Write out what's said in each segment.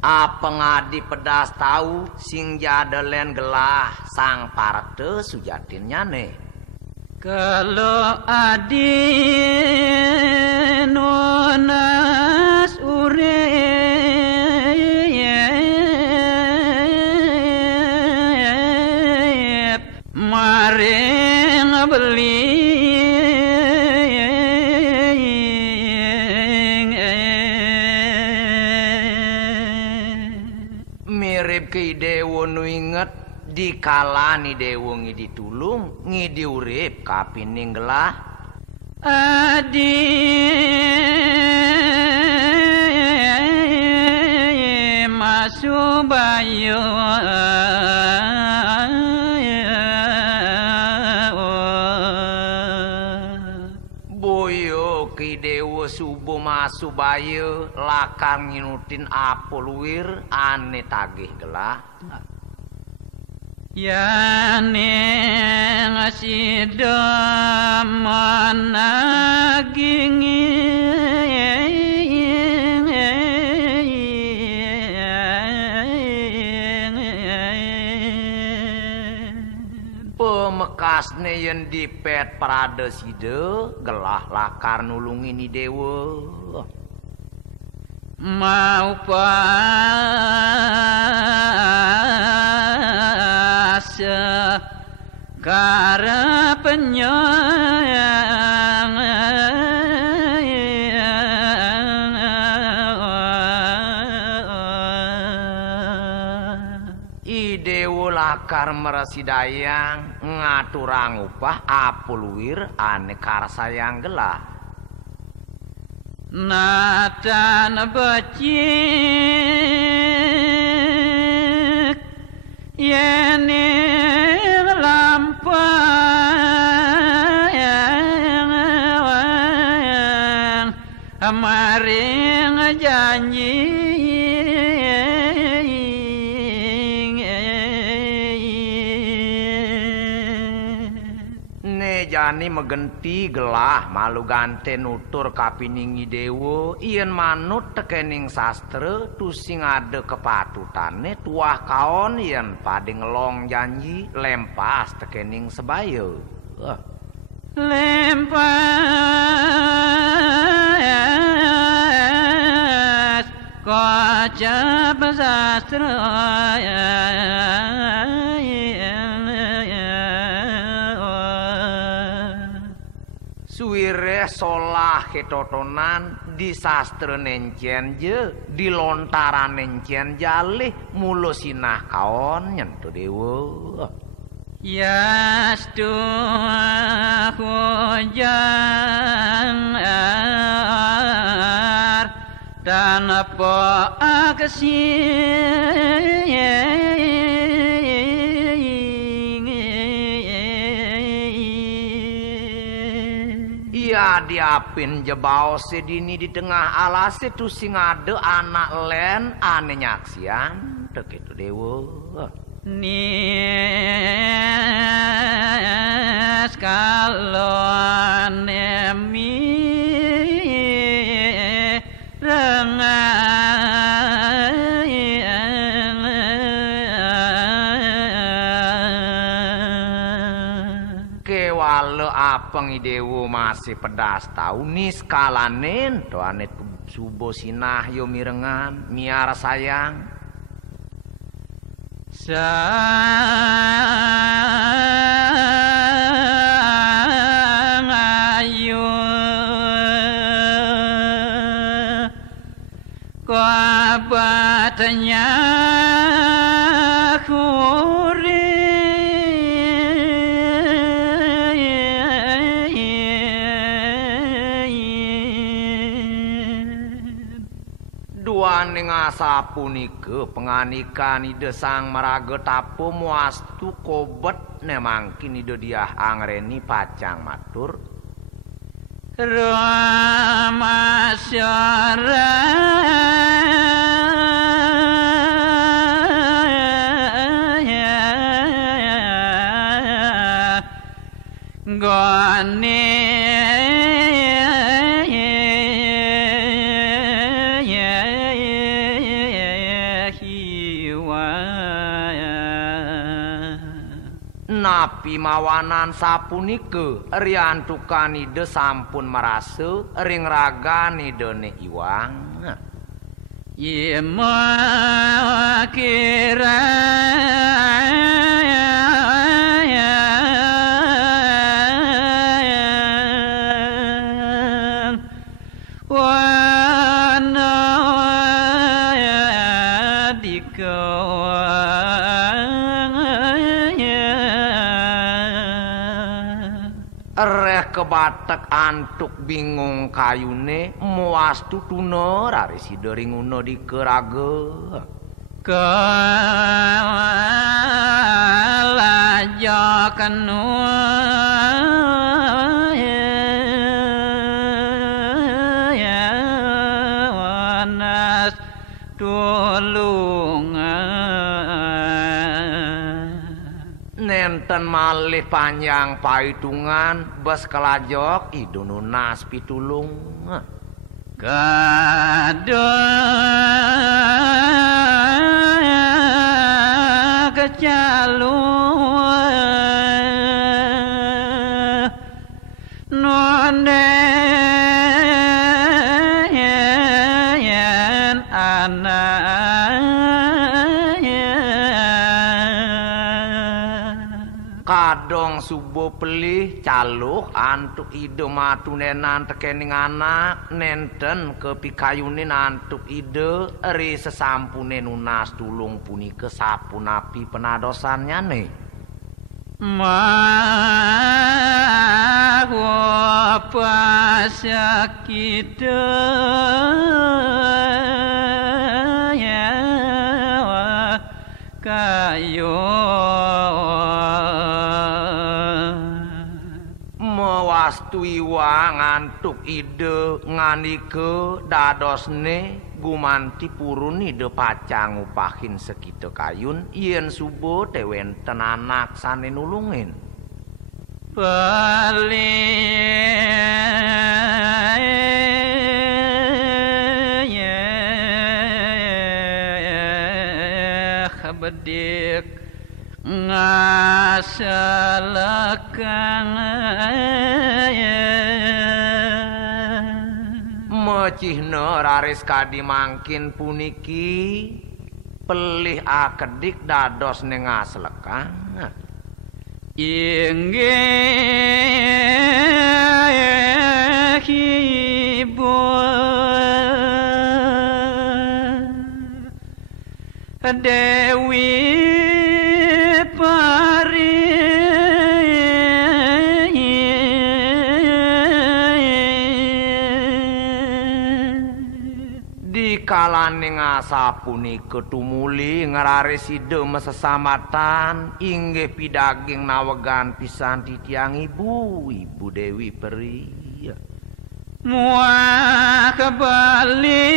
Apa ngadi pedas tahu sing jadelen gelah sang parte sujatinnya nih. Kalau adi nunas urip maring beli mirip ke dewa nu inget dikala ni dewa ngidi tulung ngidi urip kapining gelah adi masubayo boyo ke dewa subuh masubaya lakar nginutin apoluwir ane tagih gelah Yaneng sidam managing pemekasne yen dipet prade side gelah lakar nulungi ni dewa mau pas karepnya idewo lakar meresidayang ngaturang upah apuluwir ane karsayang gelah natan becik yene lampang maring janji jani megenti gelah malu gante nutur kapiningi dewa yen manut tekening sastra tusing ade kepatutane tuah kaon yen pade ngelong janji lempas tekening sebaya lempas kocap sastra suwire solah ketotonan di sastra nencen je di lontaran nencen jalih mulo sinah kaon nyentuh dewa yastu hujang tanpa iya diapin jebao sedini di tengah alas itu sing ade anak len ane nyaksian begitu dewa Nies kalon emi kewale apeng idewo masih pedas tau nis kalanen doane subo sinah yo mirengan miara sayang sang ayu kabatnya duaning asapunike penganikan ide sang maraga tapo muastu kobet nemangkin ide diah angreni pacang matur Rama syara gone napi mawanan sapunike riantukanide sampun marase ring raganidene iwang Yema kira kebatek antuk bingung kayune muastu tuna rarisi deringuna dikerage kalaja wanas nenten malih panjang paitungan bes kelajok idunu nas pitulung kado kecalu nonden kadong subuh pelih caluh antuk ide matunenan tekening anak nenten kepikayunin antuk ide ri sesampune nunas tulung punike sapunapi penadosannya nih Mawa pasakita ya kayo mewastu iwang ngantuk ide nganike dadosne gumanti purun ide pacang upahin sekite kayun yen subuh tewenten anak sane nulungin bedik ngasalakan mecihna raris kadi mangkin puniki pelih akedik dados ning ngaslekang inggih ibu Dewi pari dikalaning asapunike tumuli ngraresi dem sesamatan inggih pidaging nawegan pisan titiang ibu Dewi Peri muah kembali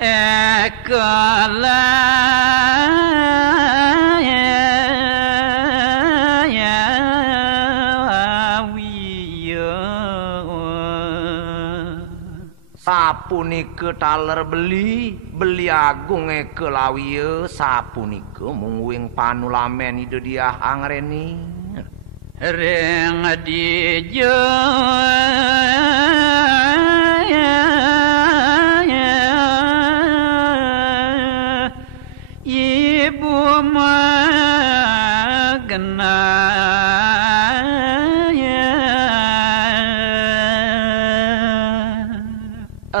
ekala sapunike taler beli agung kelawiye sapunike mung wing panulamen ide diah angreni ring dijo ibu magena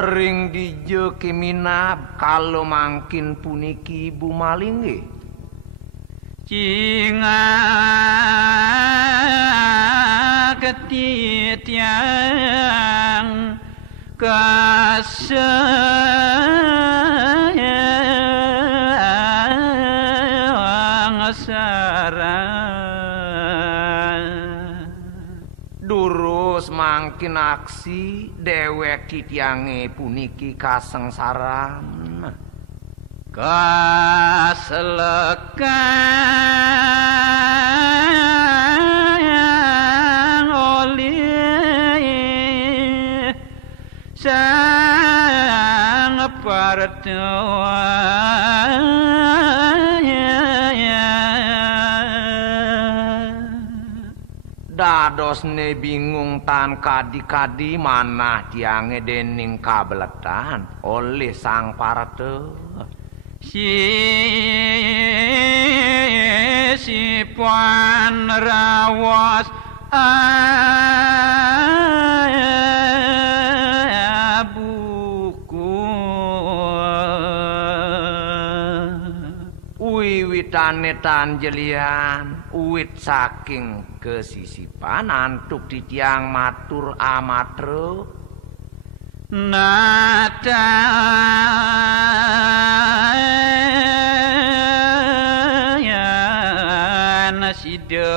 ring dijo kiminab kalau mangkin puniki ibu malingge cinga ketitiang kasayang sarang durus mangkin aksi dewek titiange puniki kasengsaran kaselekan oli sang partua dadosne bingung tan kadi-kadi manah tiange dening kabeletan oleh sang parete si puan rawas buku wiwitane tanjelian uwit saking kesisipan antuk di tiang matur amatre nata nasido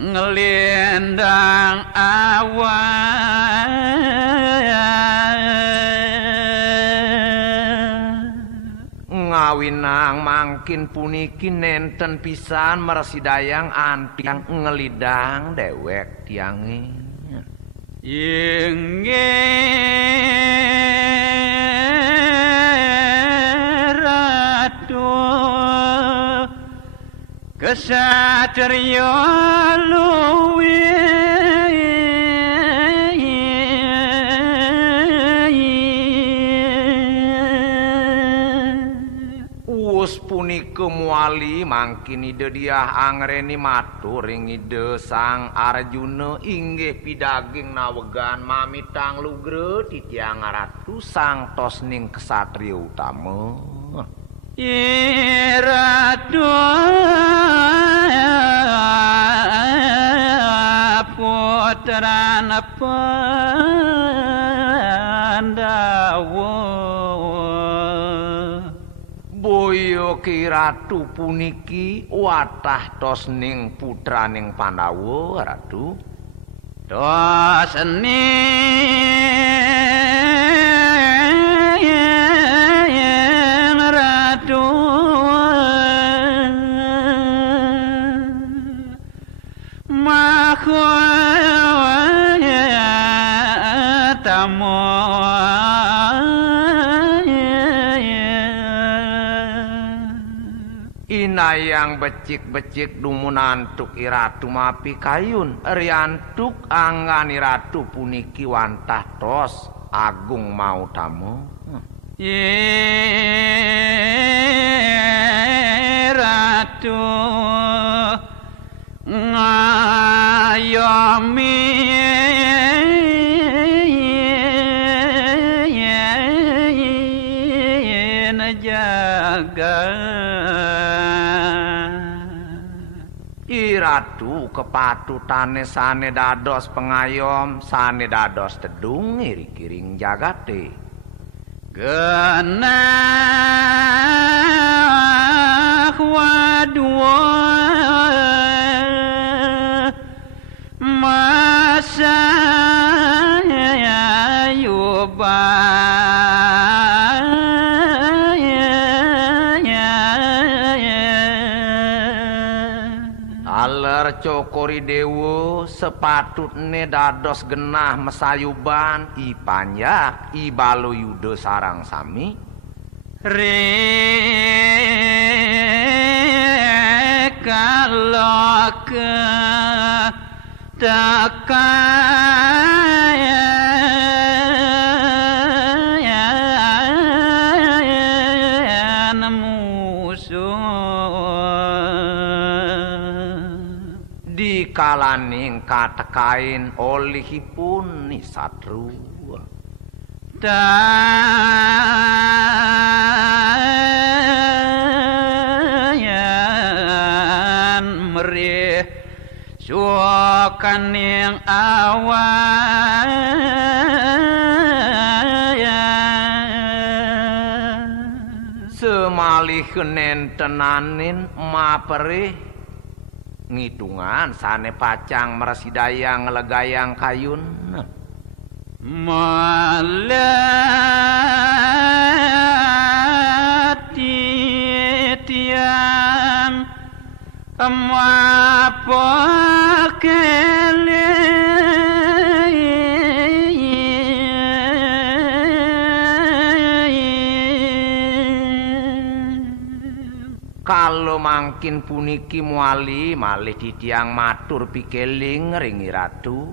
ngelendang awan ngawinang mangkin puniki nenten pisan meresidayang antiang ngelidang dewek tiange ratu kesatria luwi us punika muali mangkin ide dia angreni matur ing ide sang Arjuna inggih pidaging nawegan mamitang lugre titiang ratu sang tosning kesatria utama ratu putrana Pandawa boyo ki ratu puniki watah tosning putraning Pandawa ratu tosning ratu tamu inayang becik-becik dumunantuk iratu mapi kayun riantuk angani ratu puniki wantah tos agung mau tamu ratu ngayomi jaga iratu kepatutane sane dados pengayom sane dados tedung iri-kiring jagate genah wadua masa yuba cokori dewo sepatutne dados genah mesayuban i panjak i baluyuda sarang sami kalau ke takayan musuh kalaning katekain olehipun ni satru dayan merih suakan yang awan semalih kenentenanin maperih ngitungan sane pacang meresidayang legayang kayun malati tiang mapakele Kalau mangkin puniki muali malih ditiang matur pikeling ring ratu.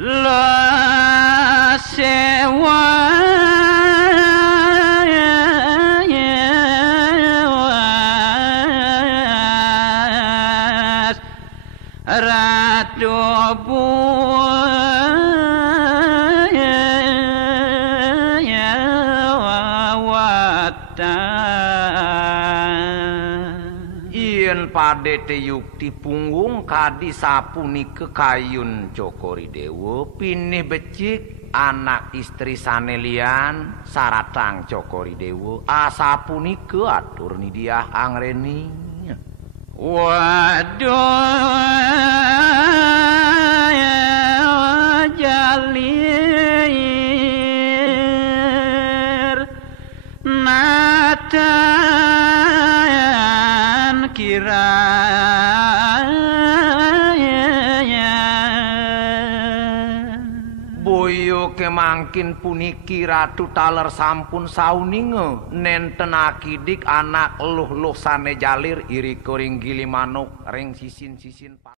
La sewa ratu yen padete yukti punggung kadi sapunike kayun Cokoridewo pinih becik anak istri sanelian saratang Cokoridewo asapunike atur nidiah angreni. Waduh jalir natan kira boyo kemangkin puniki ratu taler sampun sauninge nenten akidik anak luh-luh sane jalir iri koring gili manuk ring sisin-sisin